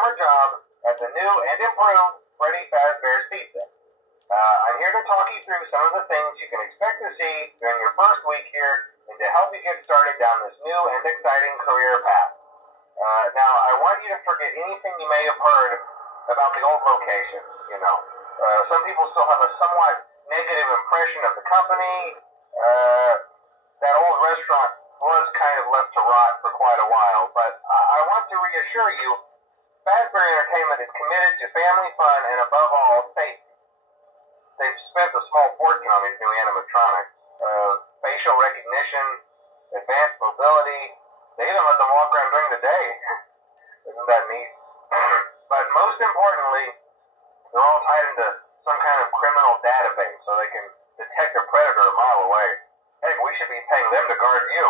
summer job at the new and improved Freddy Fazbear's Pizza. I'm here to talk you through some of the things you can expect to see during your first week here and to help you get started down this new and exciting career path. Now, I want you to forget anything you may have heard about the old location, some people still have a somewhat negative impression of the company. That old restaurant was kind of left to rot for quite a while, but I want to reassure you, Fazbear Entertainment is committed to family fun and above all, safety. They've spent a small fortune on these new animatronics. Facial recognition, advanced mobility, they even let them walk around during the day. Isn't that neat? But most importantly, they're all tied into some kind of criminal database so they can detect a predator a mile away. Heck, we should be paying them to guard you.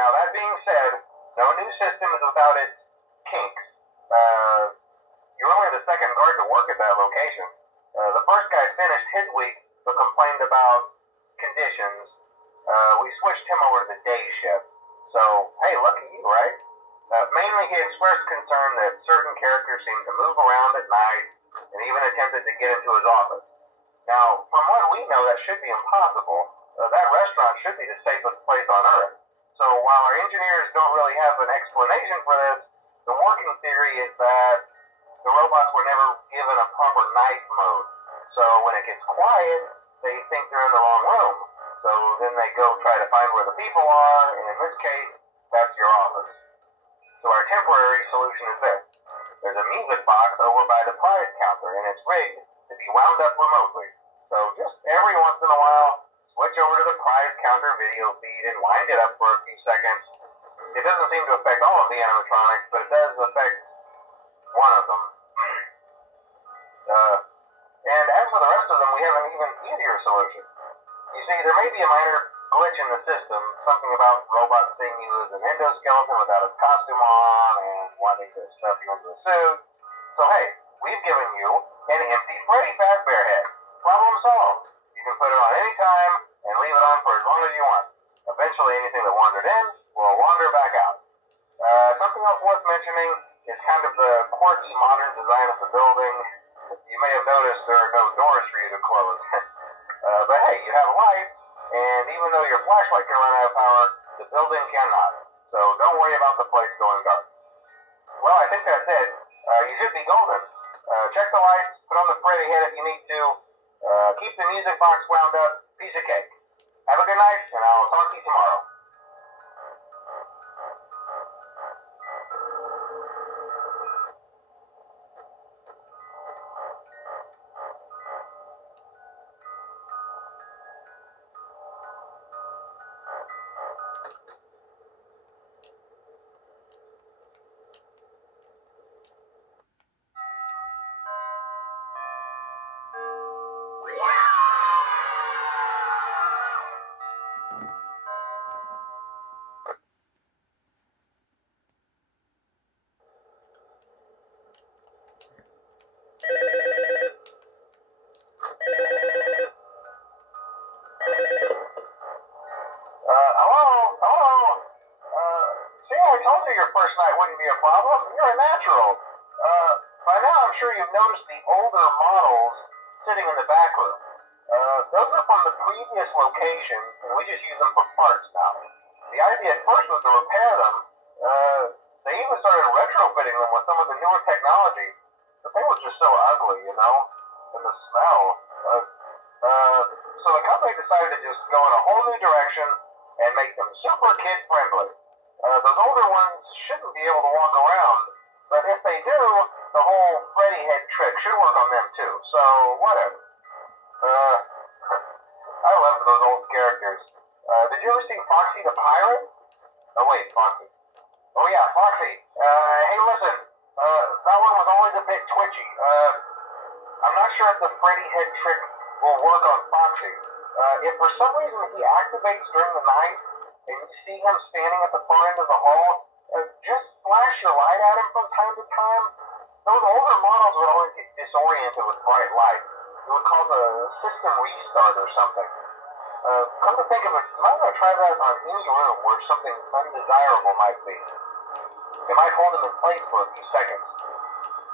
Now, that being said, no new system is without its kinks. You're only the second guard to work at that location. The first guy finished his week but complained about conditions. We switched him over to the day shift. So, hey, lucky you, right? Mainly he expressed concern that certain characters seemed to move around at night and even attempted to get into his office. Now, from what we know, that should be impossible. That restaurant should be the safest place on Earth. So while our engineers don't really have an explanation for this, the working theory is that the robots were never given a proper night mode. So when it gets quiet, they think they're in the wrong room. So then they go try to find where the people are, and in this case, that's your office. So our temporary solution is this. There's a music box over by the prize counter, and it's rigged to be wound up remotely. So just every once in a while, switch over to the prize counter video feed and wind it up for a few seconds. It doesn't seem to affect all of the animatronics, but it does affect one of them. And as for the rest of them, we have an even easier solution. You see, there may be a minor glitch in the system, something about robots seeing you as an endoskeleton without a costume on and wanting to stuff you into a suit. So hey, we've given you an empty Freddy Fazbear head. Problem solved. You can put it on any time and leave it on for as long as you want. Eventually anything that wandered in will wander back out. Something else worth mentioning is kind of the quirky modern design of the building. You may have noticed there are no doors for you to close. But hey, you have light, and even though your flashlight can run out of power, the building cannot. So don't worry about the place going dark. Well, I think that's it. You should be golden. Check the lights, put on the Freddy head if you need to. Keep the music box wound up. Piece of cake. Have a good night, and I'll talk to you tomorrow. Hello? See, I told you your first night wouldn't be a problem. You're a natural. By now I'm sure you've noticed the older models sitting in the back room. Those are from the previous location, and we just use them for parts now. The idea at first was to repair them. They even started retrofitting them with some of the newer technology, but they were just so ugly, and the smell. So the company decided to just go in a whole new direction and make them super kid-friendly. Those older ones shouldn't be able to walk around, but if they do, the whole Freddy head trick should work on them too, so whatever. I love those old characters. Did you ever see Foxy the Pirate? Oh wait, Foxy. Oh yeah, Foxy. Hey listen, that one was always a bit twitchy. I'm not sure if the Freddy head trick will work on Foxy. If for some reason he activates during the night, and you see him standing at the far end of the hall, just flash your light at him from time to time. Those older models would always get disoriented with bright light. It would cause a system restart or something. Come to think of it, you might want to try that on any room where something undesirable might be. It might hold him in place for a few seconds.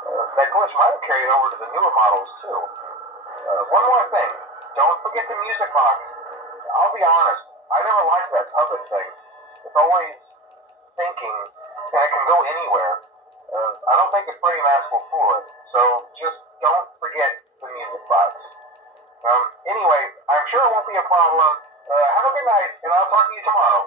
That glitch might have carried over to the newer models too. One more thing, don't forget the music box. I'll be honest, I never liked that puppet thing. It's always thinking, and it can go anywhere. I don't think the Freddy mask will fool it, so just don't forget the music box. Anyway, I'm sure it won't be a problem. Have a good night, and I'll talk to you tomorrow.